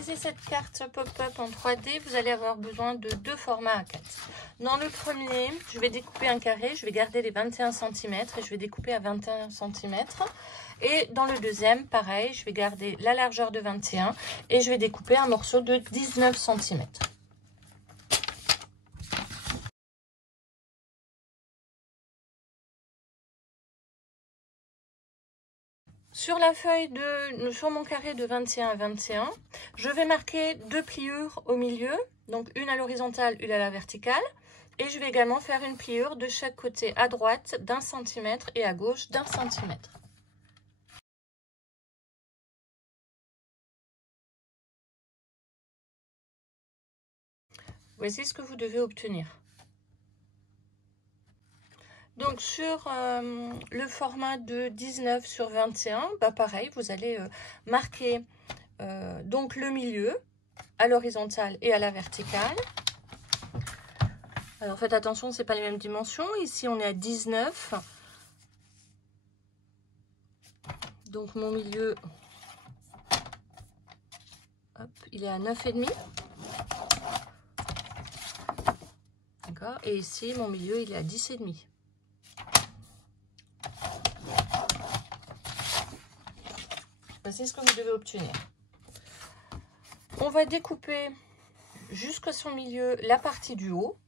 Cette carte pop-up en 3D, vous allez avoir besoin de deux formats A4. Dans le premier, je vais découper un carré, je vais garder les 21 cm et je vais découper à 21 cm. Et dans le deuxième, pareil, je vais garder la largeur de 21 et je vais découper un morceau de 19 cm. Sur la feuille sur mon carré de 21 à 21, je vais marquer deux pliures au milieu, donc une à l'horizontale, une à la verticale. Et je vais également faire une pliure de chaque côté à droite d'1 cm et à gauche d'1 cm. Voici ce que vous devez obtenir. Donc sur le format de 19 sur 21, bah pareil, vous allez marquer donc le milieu à l'horizontale et à la verticale. Alors faites attention, c'est pas les mêmes dimensions. Ici on est à 19. Donc mon milieu, hop, il est à 9,5. D'accord. Et ici mon milieu il est à 10,5. Voici ce que vous devez obtenir. On va découper jusqu'à son milieu la partie du haut.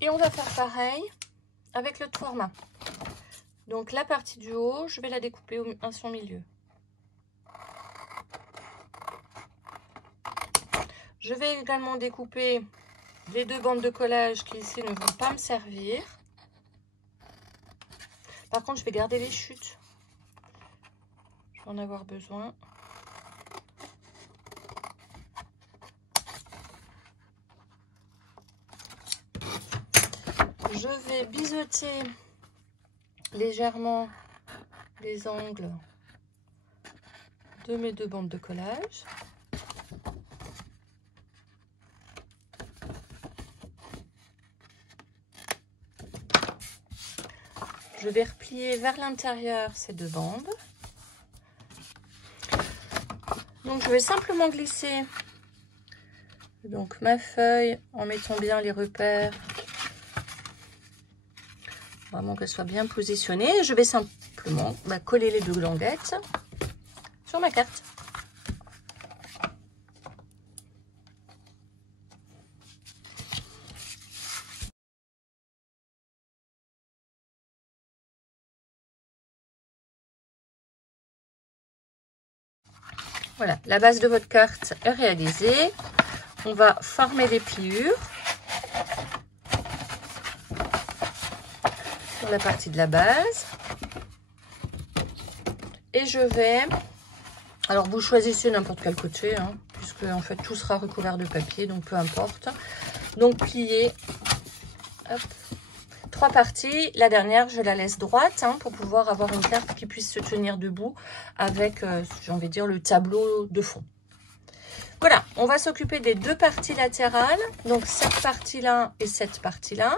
Et on va faire pareil avec l'autre format. Donc la partie du haut, je vais la découper à son milieu. Je vais également découper les deux bandes de collage qui ici ne vont pas me servir. Par contre, je vais garder les chutes. Je vais en avoir besoin. Je vais biseauter légèrement les angles de mes deux bandes de collage. Je vais replier vers l'intérieur ces deux bandes. Donc je vais simplement glisser donc ma feuille en mettant bien les repères. Vraiment qu'elle soit bien positionnée. Je vais simplement coller les deux languettes sur ma carte. Voilà, la base de votre carte est réalisée. On va former les pliures sur la partie de la base. Et je vais, alors vous choisissez n'importe quel côté, hein, puisque en fait tout sera recouvert de papier, donc peu importe. Donc plier, hop, 3 parties. La dernière, je la laisse droite hein, pour pouvoir avoir une carte qui puisse se tenir debout avec, j'ai envie de dire, le tableau de fond. Voilà, on va s'occuper des deux parties latérales, donc cette partie-là et cette partie-là.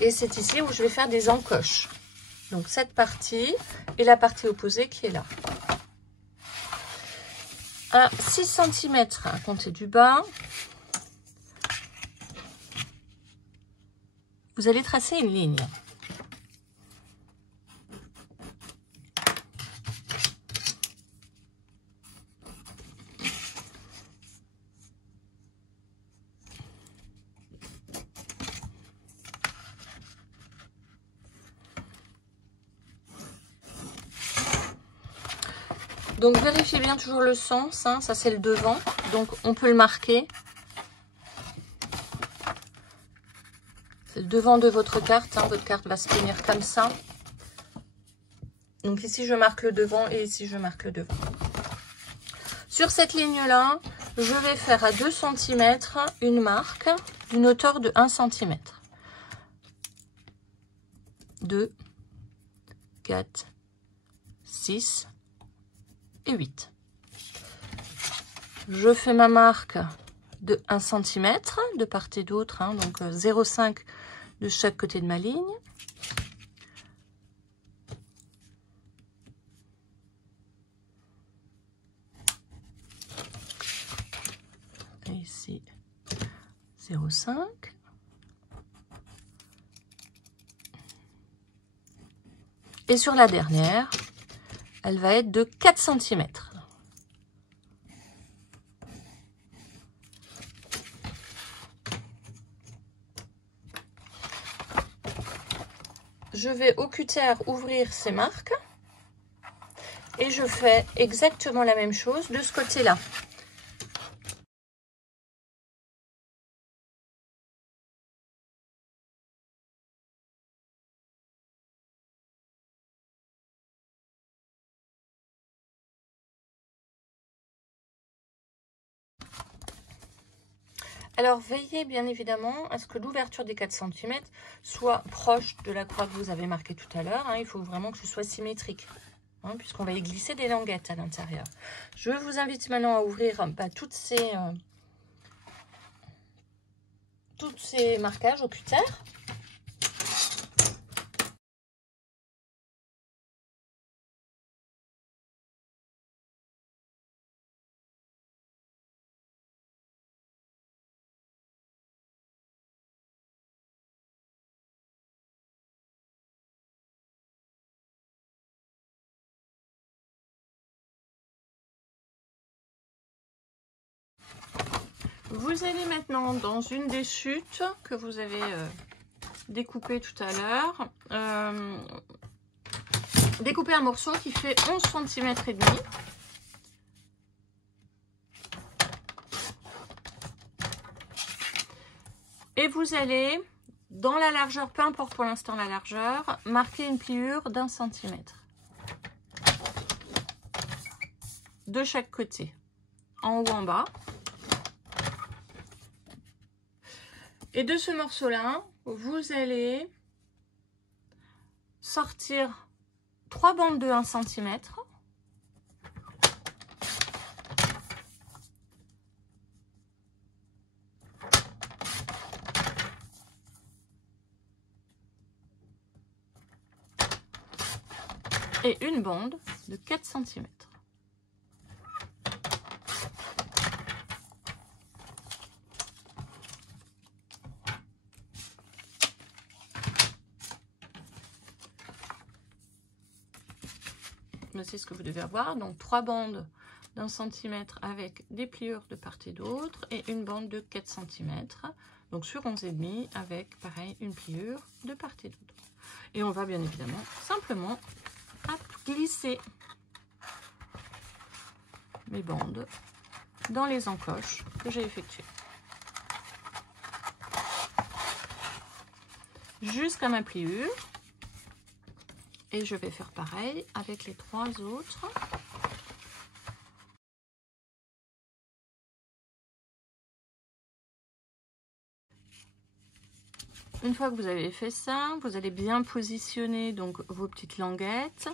Et c'est ici où je vais faire des encoches. Donc cette partie et la partie opposée qui est là. À 6 cm à compter du bas, vous allez tracer une ligne. Donc vérifiez bien toujours le sens, hein, ça c'est le devant, donc on peut le marquer. C'est le devant de votre carte, hein, votre carte va se tenir comme ça. Donc ici je marque le devant et ici je marque le devant. Sur cette ligne-là, je vais faire à 2 cm une marque d'une hauteur de 1 cm. 2, 4, 6 et 8. Je fais ma marque de 1 cm de part et d'autre, hein, donc 0,5 de chaque côté de ma ligne. Et ici 0,5. Et sur la dernière, elle va être de 4 cm. Je vais au cutter ouvrir ces marques et je fais exactement la même chose de ce côté-là. Alors, veillez bien évidemment à ce que l'ouverture des 4 cm soit proche de la croix que vous avez marquée tout à l'heure. Hein. Il faut vraiment que ce soit symétrique, hein, puisqu'on va y glisser des languettes à l'intérieur. Je vous invite maintenant à ouvrir tous ces marquages au cutter. Vous allez maintenant dans une des chutes que vous avez découpées tout à l'heure, découper un morceau qui fait 11 cm et demi. Et vous allez, dans la largeur, peu importe pour l'instant la largeur, marquer une pliure d'1 centimètre. De chaque côté, en haut, en bas. Et de ce morceau-là, vous allez sortir 3 bandes de 1 cm. Et une bande de 4 cm. C'est ce que vous devez avoir, donc 3 bandes d'1 cm avec des pliures de part et d'autre et une bande de 4 cm, donc sur 11,5 avec pareil une pliure de part et d'autre. Et on va bien évidemment simplement glisser mes bandes dans les encoches que j'ai effectuées jusqu'à ma pliure. Et je vais faire pareil avec les 3 autres. Une fois que vous avez fait ça, vous allez bien positionner donc vos petites languettes.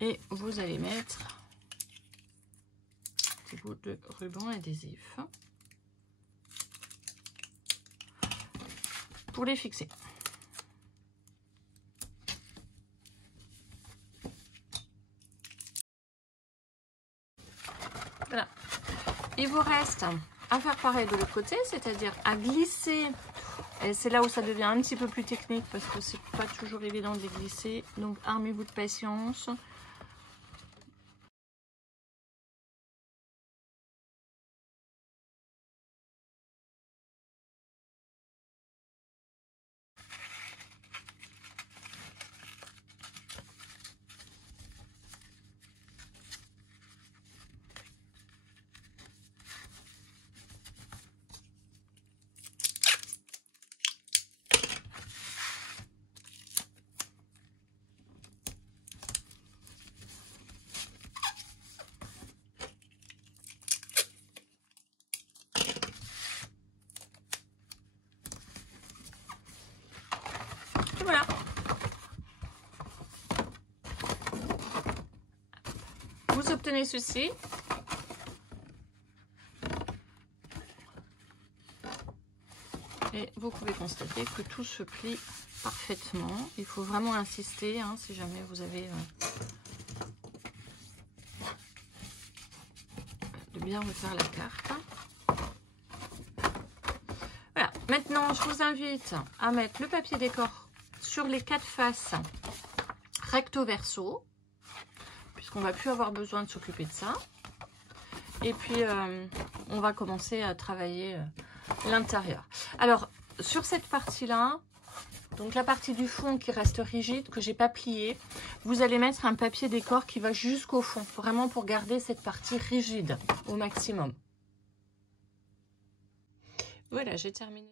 Et vous allez mettre des bouts de ruban adhésif pour les fixer. Voilà. Il vous reste à faire pareil de l'autre côté, c'est-à-dire à glisser. Et c'est là où ça devient un petit peu plus technique parce que c'est pas toujours évident de les glisser. Donc armez-vous de patience. retenez ceci. Et vous pouvez constater que tout se plie parfaitement. Il faut vraiment insister hein, si jamais vous avez de bien refaire la carte. Voilà, maintenant je vous invite à mettre le papier décor sur les 4 faces recto verso, puisqu'on va plus avoir besoin de s'occuper de ça. Et puis on va commencer à travailler l'intérieur. Alors sur cette partie là, donc la partie du fond qui reste rigide, que j'ai pas plié, vous allez mettre un papier décor qui va jusqu'au fond, vraiment pour garder cette partie rigide au maximum. Voilà, j'ai terminé.